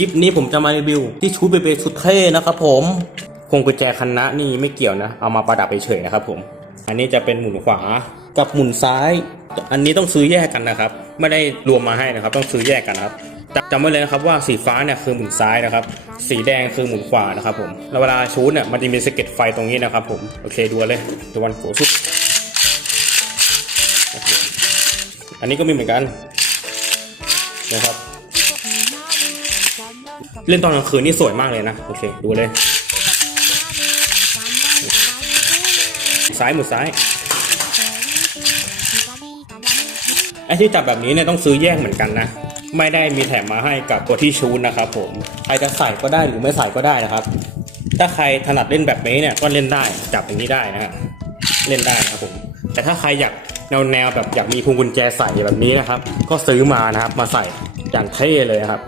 ลิปนี้ผมจะมารีวิว ที่ชูเบเบสุดเท่นะครับผมพวงกุญแจคันนะนี่ไม่เกี่ยวนะ เอามาประดับเฉยๆนะครับผม อันนี้จะเป็นหมุนขวากับหมุนซ้าย อันนี้ต้องซื้อแยกกันนะครับ ไม่ได้รวมมาให้นะครับ ต้องซื้อแยกกันครับจำไว้เลยนะครับว่าสีฟ้าเนี่ยคือหมุนซ้ายนะครับ สีแดงคือหมุนขวานะครับผมแล้วเวลาชูเนี่ยมันจะมีสะเก็ตไฟตรงนี้นะครับผม โอเคดูเลยดูวันโกสุดอันนี้ก็มีเหมือนกันนะครับ เล่นตอนกลางคืนนี่สวยมากเลยนะ โอเค ดูเลย ซ้ายหมุดซ้าย ไอ้ที่จับแบบนี้เนี่ยต้องซื้อแยกเหมือนกันนะ ไม่ได้มีแถมมาให้กับตัวที่ชูนนะครับผม ใครจะใส่ก็ได้หรือไม่ใส่ก็ได้นะครับ ถ้าใครถนัดเล่นแบบนี้เนี่ยก็เล่นได้ จับอย่างนี้ได้นะฮะ เล่นได้นะครับผม แต่ถ้าใครอยากแนวแนวแบบอยากมีพวงกุญแจใส่แบบนี้นะครับ ก็ซื้อมานะครับ มาใส่อย่างเท่เลยครับ